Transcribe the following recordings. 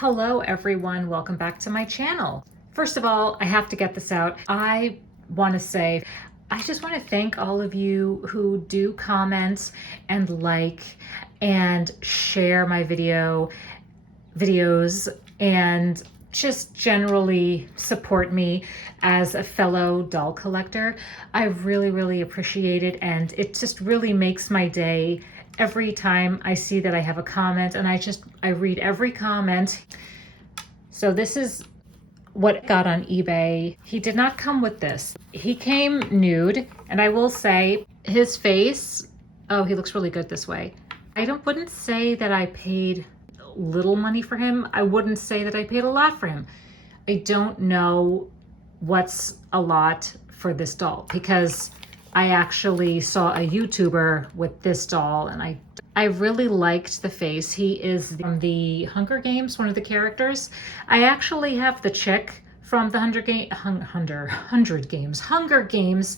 Hello everyone, welcome back to my channel. First of all, I have to get this out. I want to say, I just want to thank all of you who do comment and like and share my videos and just generally support me as a fellow doll collector. I really appreciate it, and it just really makes my day every time I see that I have a comment, and I read every comment. So this is what I got on eBay. He did not come with this. He came nude, and I will say his face, oh, he looks really good this way. Wouldn't say that I paid little money for him. I wouldn't say that I paid a lot for him. I don't know what's a lot for this doll, because I actually saw a YouTuber with this doll, and I really liked the face. He is from the Hunger Games, one of the characters. I actually have the chick from the Hunger Games,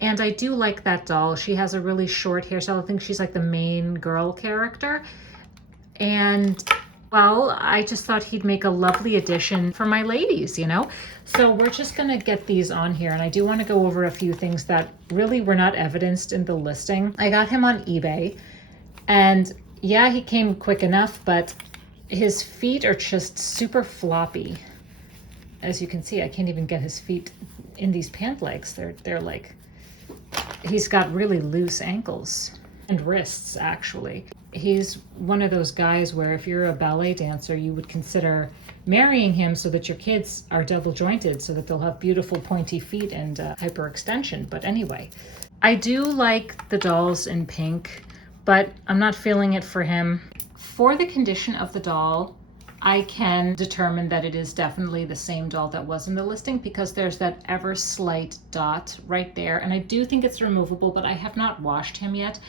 and I do like that doll. She has a really short hairstyle. I think she's like the main girl character. And well, I just thought he'd make a lovely addition for my ladies, you know? So we're just gonna get these on here, and I do wanna go over a few things that really were not evidenced in the listing. I got him on eBay, and yeah, he came quick enough, but his feet are just super floppy. As you can see, I can't even get his feet in these pant legs. They're like, he's got really loose ankles and wrists, actually. He's one of those guys where if you're a ballet dancer, you would consider marrying him so that your kids are double jointed, so that they'll have beautiful pointy feet and hyperextension. But anyway, I do like the dolls in pink, but I'm not feeling it for him. For the condition of the doll, I can determine that it is definitely the same doll that was in the listing, because there's that ever slight dot right there. And I do think it's removable, but I have not washed him yet.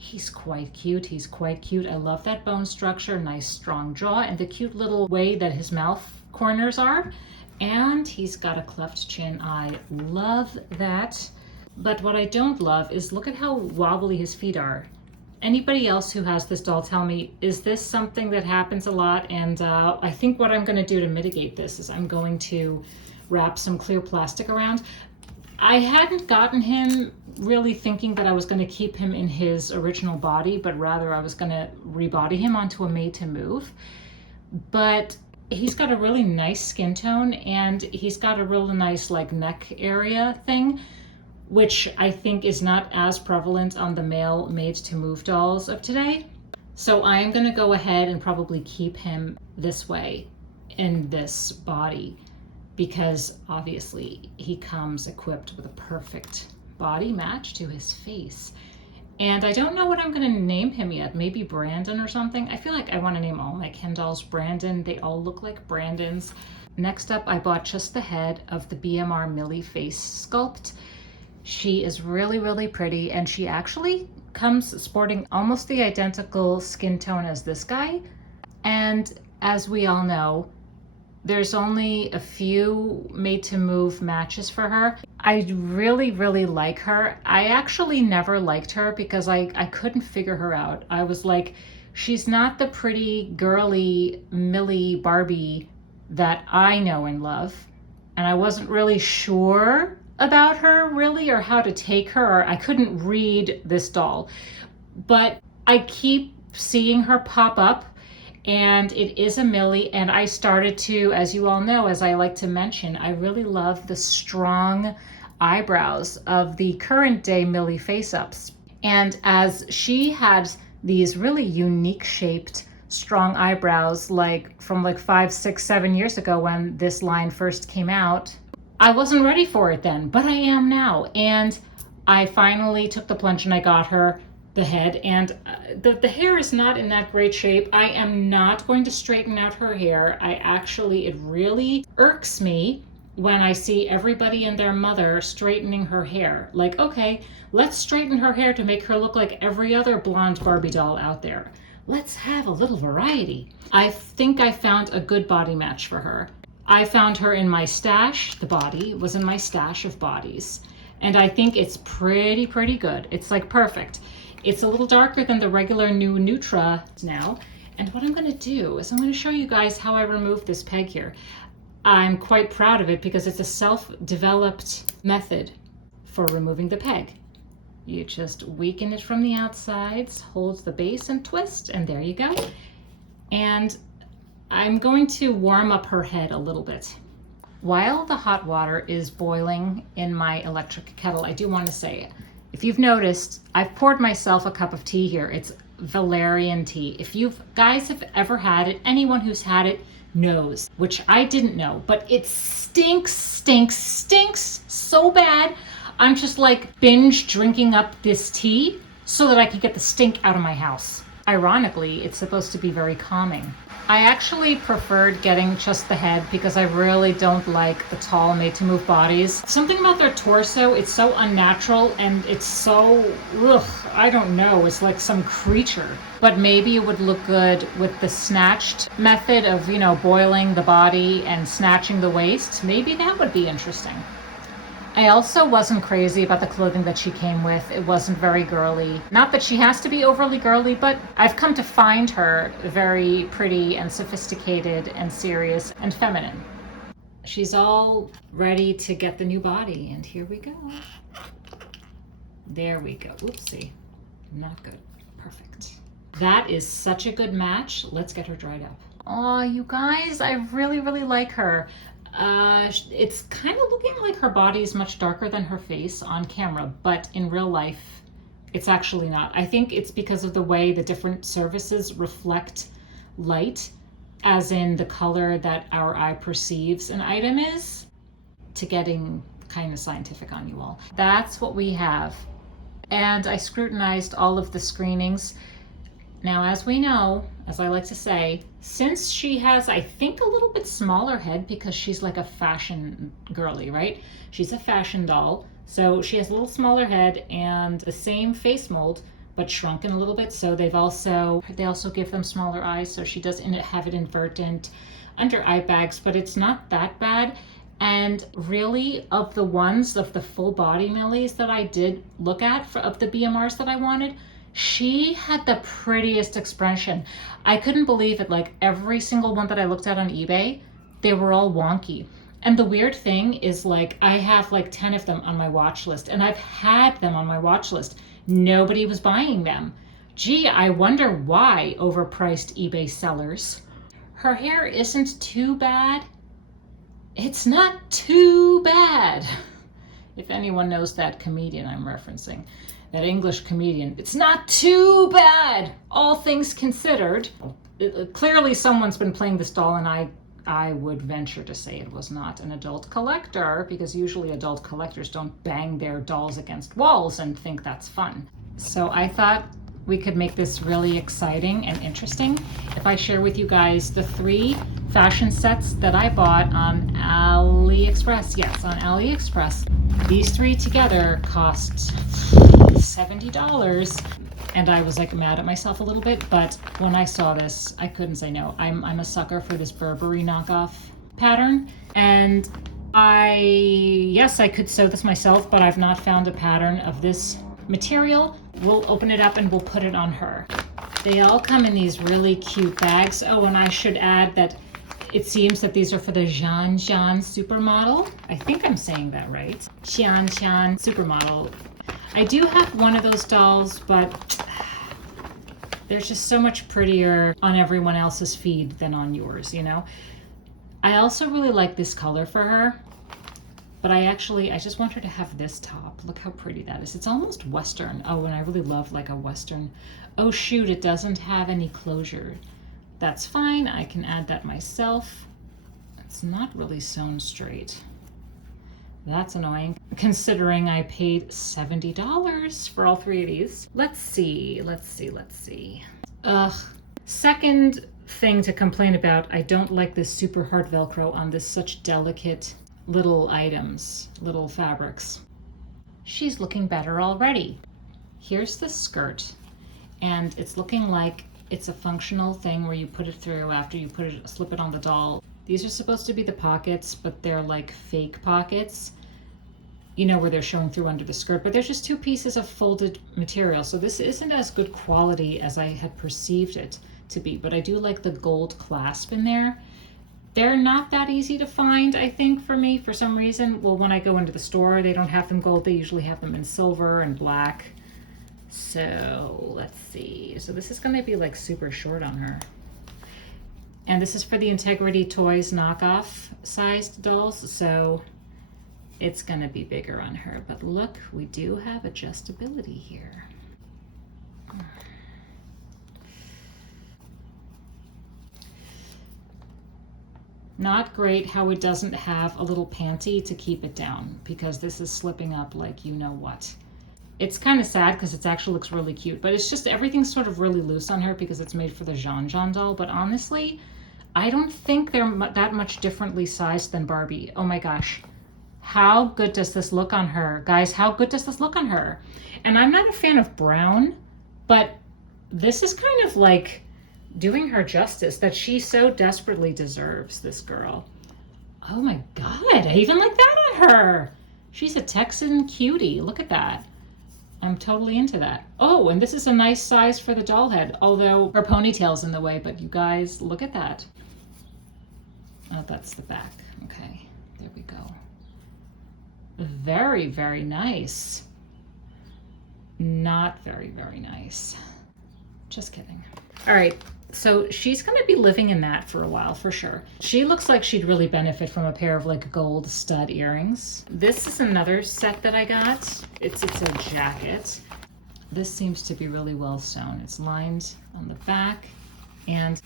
He's quite cute. I love that bone structure, nice strong jaw, and the cute little way that his mouth corners are. And he's got a cleft chin. I love that. But what I don't love is, look at how wobbly his feet are. Anybody else who has this doll, tell me, is this something that happens a lot? And I think what I'm going to do to mitigate this is I'm going to wrap some clear plastic around. I hadn't gotten him really thinking that I was going to keep him in his original body, but rather I was going to rebody him onto a made to move. But he's got a really nice skin tone, and he's got a really nice like neck area thing, which I think is not as prevalent on the male made to move dolls of today. So I am going to go ahead and probably keep him this way in this body, because obviously he comes equipped with a perfect body match to his face. And I don't know what I'm going to name him yet. Maybe Brandon or something. I feel like I want to name all my Ken dolls Brandon. They all look like Brandons. Next up, I bought just the head of the BMR Millie face sculpt. She is really pretty, and she actually comes sporting almost the identical skin tone as this guy. And as we all know, there's only a few made to move matches for her. I really like her. I actually never liked her because I couldn't figure her out. I was like, she's not the pretty girly Millie Barbie that I know and love. And I wasn't really sure about her really, or how to take her, or I couldn't read this doll. But I keep seeing her pop up, and it is a Millie, and I started to, as you all know, as I like to mention, I really love the strong eyebrows of the current day Millie face-ups. And as she had these really unique shaped strong eyebrows, like from like 5, 6, 7 years ago when this line first came out, I wasn't ready for it then, but I am now. And I finally took the plunge and I got her the head, and the hair is not in that great shape. I am not going to straighten out her hair. It really irks me when I see everybody and their mother straightening her hair. Like, okay, let's straighten her hair to make her look like every other blonde Barbie doll out there. Let's have a little variety. I think I found a good body match for her. I found her in my stash. The body was in my stash of bodies, and I think it's pretty good. It's like perfect. It's a little darker than the regular new Nutra now, And what I'm going to do is I'm going to show you guys how I remove this peg here. I'm quite proud of it because it's a self-developed method for removing the peg. You just weaken it from the outsides, hold the base and twist, and there you go. And I'm going to warm up her head a little bit. While the hot water is boiling in my electric kettle, I do want to say, if you've noticed, I've poured myself a cup of tea here. It's valerian tea. If you guys have ever had it, anyone who's had it knows, which I didn't know, but it stinks so bad. I'm just like binge drinking up this tea so that I can get the stink out of my house. Ironically, it's supposed to be very calming. I actually preferred getting just the head because I really don't like the tall made-to-move bodies. Something about their torso, it's so unnatural and it's so, I don't know, it's like some creature. But maybe it would look good with the snatched method of, boiling the body and snatching the waist. Maybe that would be interesting. I also wasn't crazy about the clothing that she came with. It wasn't very girly. Not that she has to be overly girly, but I've come to find her very pretty and sophisticated and serious and feminine. She's all ready to get the new body, and here we go. There we go. Oopsie. Not good. Perfect. That is such a good match. Let's get her dried up. Oh, you guys, I really like her. It's kind of looking like her body is much darker than her face on camera, but in real life, it's actually not. I think it's because of the way the different surfaces reflect light, as in the color that our eye perceives an item is, to getting kind of scientific on you all. That's what we have. And I scrutinized all of the screenings. Now, as we know, as I like to say, since she has, I think, a little bit smaller head because she's like a fashion girly, right? She's a fashion doll. So she has a little smaller head and the same face mold, but shrunken a little bit. So they also give them smaller eyes. So she does have it inverted under eye bags, but it's not that bad. And really, of the full body Millies that I did look at, of the BMRs that I wanted, she had the prettiest expression. I couldn't believe it. Like every single one that I looked at on eBay, they were all wonky. And the weird thing is, like, I have like 10 of them on my watch list, and I've had them on my watch list. Nobody was buying them. Gee, I wonder why, overpriced eBay sellers. Her hair isn't too bad. It's not too bad. If anyone knows that comedian I'm referencing, that English comedian, it's not too bad, all things considered. Clearly someone's been playing this doll, and I would venture to say it was not an adult collector, because usually adult collectors don't bang their dolls against walls and think that's fun. So I thought we could make this really exciting and interesting if I share with you guys the 3 fashion sets that I bought on AliExpress. Yes, on AliExpress. These 3 together cost $70, and I was like mad at myself a little bit, but when I saw this, I couldn't say no. I'm a sucker for this Burberry knockoff pattern, and yes, I could sew this myself, but I've not found a pattern of this material. We'll open it up and we'll put it on her. They all come in these really cute bags. Oh, and I should add that it seems that these are for the Xian supermodel. I think I'm saying that right. Xian supermodel. I do have one of those dolls, but they're just so much prettier on everyone else's feed than on yours, I also really like this color for her, but I just want her to have this top. Look how pretty that is. It's almost Western. Oh, and I really love like a Western. Oh shoot, it doesn't have any closure. That's fine, I can add that myself. It's not really sewn straight. That's annoying, considering I paid $70 for all 3 of these. Let's see. Ugh. Second thing to complain about, I don't like this super hard Velcro on this such delicate little items, little fabrics. She's looking better already. Here's the skirt, and it's looking like it's a functional thing where you put it through after you slip it on the doll. These are supposed to be the pockets, but they're like fake pockets, where they're showing through under the skirt, but there's just 2 pieces of folded material. So this isn't as good quality as I had perceived it to be, but I do like the gold clasp in there. They're not that easy to find, I think, for me, for some reason. Well, when I go into the store, they don't have them gold. They usually have them in silver and black. So let's see. So this is going to be like super short on her. And this is for the Integrity Toys knockoff sized dolls. So it's going to be bigger on her. But look, we do have adjustability here. Not great how it doesn't have a little panty to keep it down, because this is slipping up like you know what. It's kind of sad because it actually looks really cute, but it's just everything's sort of really loose on her because it's made for the Xian doll. But honestly, I don't think they're that much differently sized than Barbie. Oh my gosh. How good does this look on her? Guys, how good does this look on her? And I'm not a fan of brown, but this is kind of like doing her justice that she so desperately deserves, this girl. Oh my God, I even like that on her. She's a Texan cutie. Look at that. I'm totally into that. Oh, and this is a nice size for the doll head, although her ponytail's in the way, but you guys, look at that. Oh, that's the back. Okay, there we go. Very, very nice. Not very, very nice. Just kidding. All right, so she's gonna be living in that for a while for sure. She looks like she'd really benefit from a pair of like gold stud earrings. This is another set that I got. It's a jacket. This seems to be really well sewn. It's lined on the back and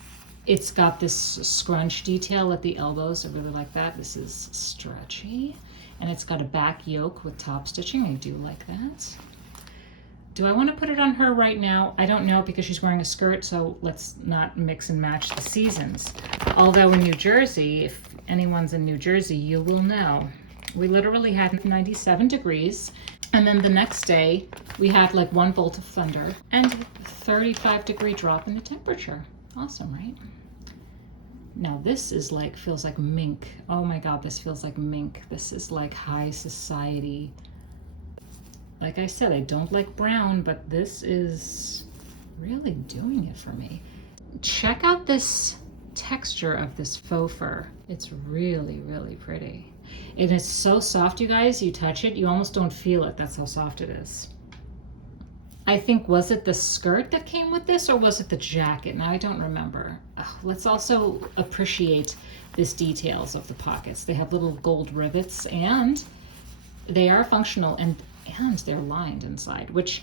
it's got this scrunch detail at the elbows. I really like that. This is stretchy and it's got a back yoke with top stitching. I do like that. Do I want to put it on her right now? I don't know because she's wearing a skirt, so let's not mix and match the seasons. Although in New Jersey, if anyone's in New Jersey, you will know. We literally had 97 degrees, and then the next day we had like one bolt of thunder and 35-degree drop in the temperature. Awesome, right? Now this is like, feels like mink. Oh my God, this feels like mink. This is like high society. Like I said, I don't like brown, but this is really doing it for me. Check out this texture of this faux fur. It's really, really pretty. And it's so soft, you guys. You touch it, you almost don't feel it. That's how soft it is. I think, was it the skirt that came with this or was it the jacket? Now I don't remember. Oh, let's also appreciate these details of the pockets. They have little gold rivets and they are functional and they're lined inside, which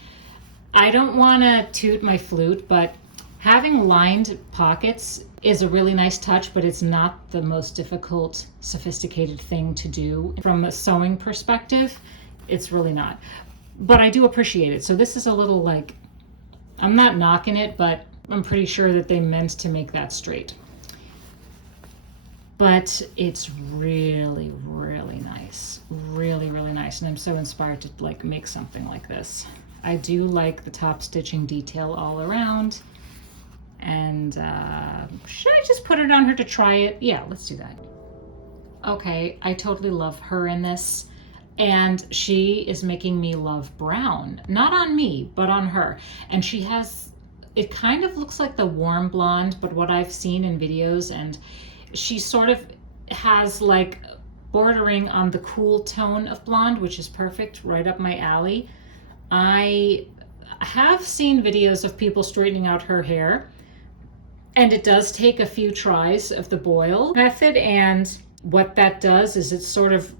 I don't want to toot my flute, but having lined pockets is a really nice touch, but it's not the most difficult, sophisticated thing to do from a sewing perspective. It's really not, but I do appreciate it. So this is a little like, I'm not knocking it, but I'm pretty sure that they meant to make that straight. But it's really, really nice. Really, really nice. And I'm so inspired to like make something like this. I do like the top stitching detail all around. And should I just put it on her to try it? Yeah, let's do that. Okay, I totally love her in this. And she is making me love brown. Not on me, but on her. And she has, it kind of looks like the warm blonde, but what I've seen in videos, and she sort of has like bordering on the cool tone of blonde, which is perfect, right up my alley. I have seen videos of people straightening out her hair, and it does take a few tries of the boil method, and what that does is it sort of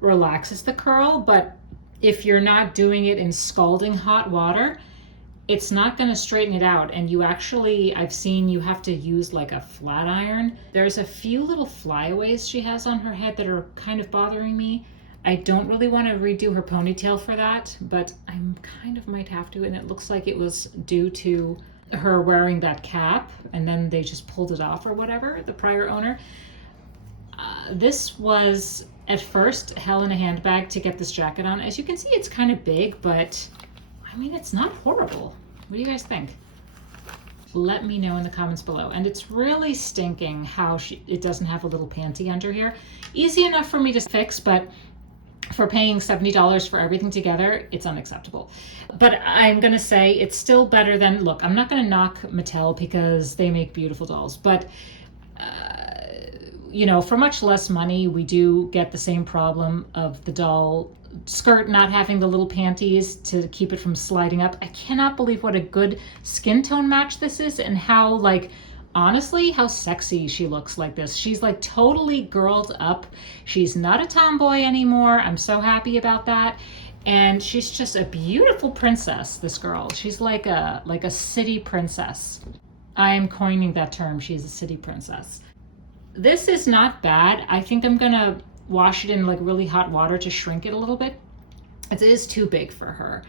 relaxes the curl, but if you're not doing it in scalding hot water, it's not going to straighten it out. And you actually, I've seen you have to use like a flat iron. There's a few little flyaways she has on her head that are kind of bothering me. I don't really want to redo her ponytail for that, but I kind of might have to. And it looks like it was due to her wearing that cap and then they just pulled it off or whatever, the prior owner. This was at first hell in a handbag to get this jacket on. As you can see, it's kind of big, but I mean, it's not horrible. What do you guys think? Let me know in the comments below. And it's really stinking how it doesn't have a little panty under here. Easy enough for me to fix, but for paying $70 for everything together, it's unacceptable. But I'm gonna say it's still better than, look, I'm not gonna knock Mattel because they make beautiful dolls, but you know, for much less money, we do get the same problem of the doll skirt not having the little panties to keep it from sliding up. I cannot believe what a good skin tone match this is, and how, like, honestly, how sexy she looks like this. She's like totally girled up. She's not a tomboy anymore. I'm so happy about that. And she's just a beautiful princess, this girl. She's like a city princess. I am coining that term. She's a city princess. This is not bad. I think I'm gonna wash it in like really hot water to shrink it a little bit. It is too big for her,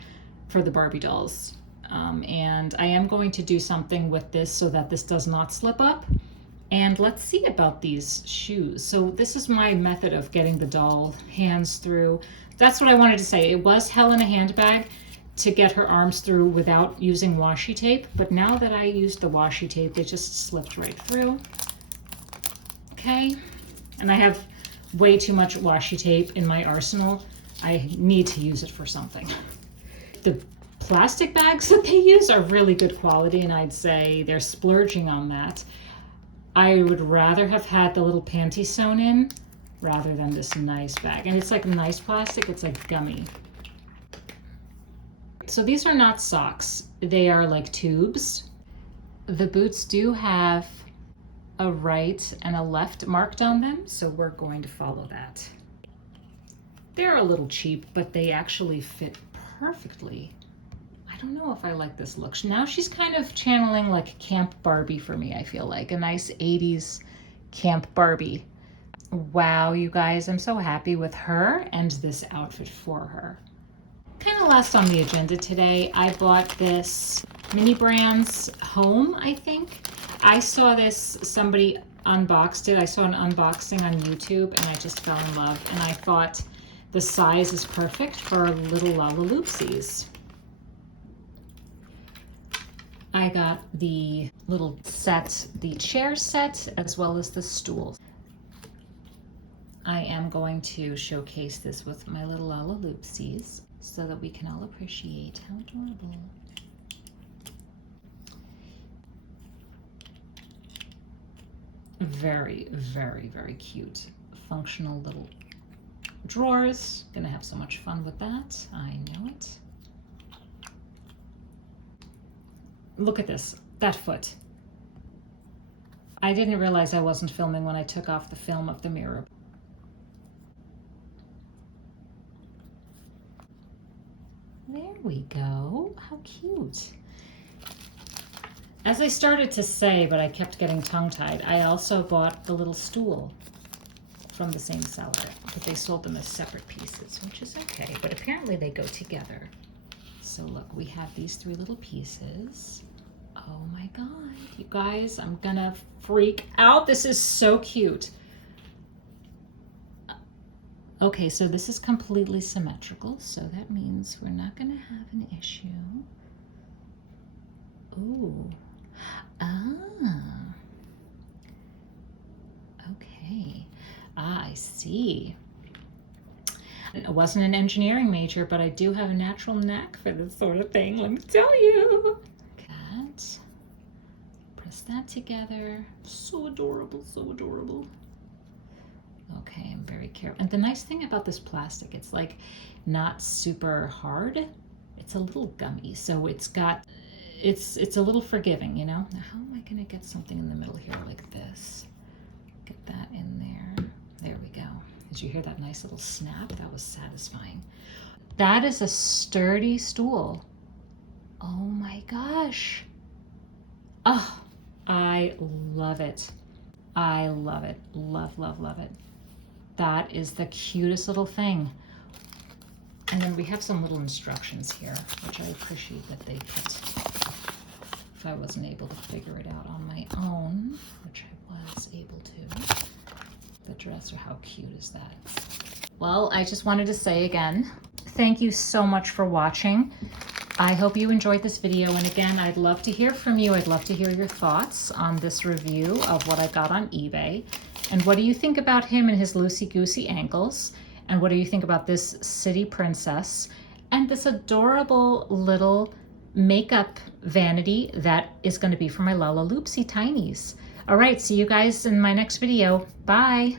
for the Barbie dolls. And I am going to do something with this so that this does not slip up. And let's see about these shoes. So this is my method of getting the doll hands through. That's what I wanted to say. It was hell in a handbag to get her arms through without using washi tape. But now that I used the washi tape, they just slipped right through. Okay, and I have way too much washi tape in my arsenal. I need to use it for something. The plastic bags that they use are really good quality, and I'd say they're splurging on that. I would rather have had the little panty sewn in rather than this nice bag. And it's like nice plastic, it's like gummy. So these are not socks, they are like tubes. The boots do have a right and a left marked on them, so we're going to follow that. They're a little cheap, but they actually fit perfectly. I don't know if I like this look. Now she's kind of channeling like Camp Barbie for me, I feel like. A nice 80s Camp Barbie. Wow, you guys, I'm so happy with her and this outfit for her. Kind of last on the agenda today, I bought this Mini Brands Home, I think. I saw this, somebody unboxed it. I saw an unboxing on YouTube and I just fell in love. And I thought the size is perfect for little Lalaloopsies. I got the little set, the chair set, as well as the stools. I am going to showcase this with my little Lalaloopsies so that we can all appreciate how adorable. Very, very, very cute. Functional little drawers. Gonna have so much fun with that. I know it. Look at this, that foot. I didn't realize I wasn't filming when I took off the film of the mirror. There we go, how cute. As I started to say, but I kept getting tongue-tied, I also bought the little stool from the same seller, but they sold them as separate pieces, which is okay, but apparently they go together. So look, we have these 3 little pieces. Oh my God, you guys, I'm gonna freak out. This is so cute. Okay, so this is completely symmetrical, so that means we're not gonna have an issue. Ooh. Ah. Okay. Ah, I see. I wasn't an engineering major, but I do have a natural knack for this sort of thing, let me tell you. Cut. Press that together. So adorable, so adorable. Okay, I'm very careful. And the nice thing about this plastic, it's like not super hard. It's a little gummy, so it's got, it's a little forgiving, you know? Now, how am I gonna get something in the middle here like this? Get that in there. There we go. Did you hear that nice little snap? That was satisfying. That is a sturdy stool. Oh my gosh. Oh, I love it. I love it. Love, love, love it. That is the cutest little thing. And then we have some little instructions here, which I appreciate that they put. If I wasn't able to figure it out on my own, which I was able to. The dresser, how cute is that? Well, I just wanted to say again, thank you so much for watching. I hope you enjoyed this video, and again, I'd love to hear from you. I'd love to hear your thoughts on this review of what I got on eBay. And what do you think about him and his loosey-goosey ankles? And what do you think about this city princess and this adorable little makeup vanity that is going to be for my Lala Loopsy Tinies? All right, see you guys in my next video. Bye.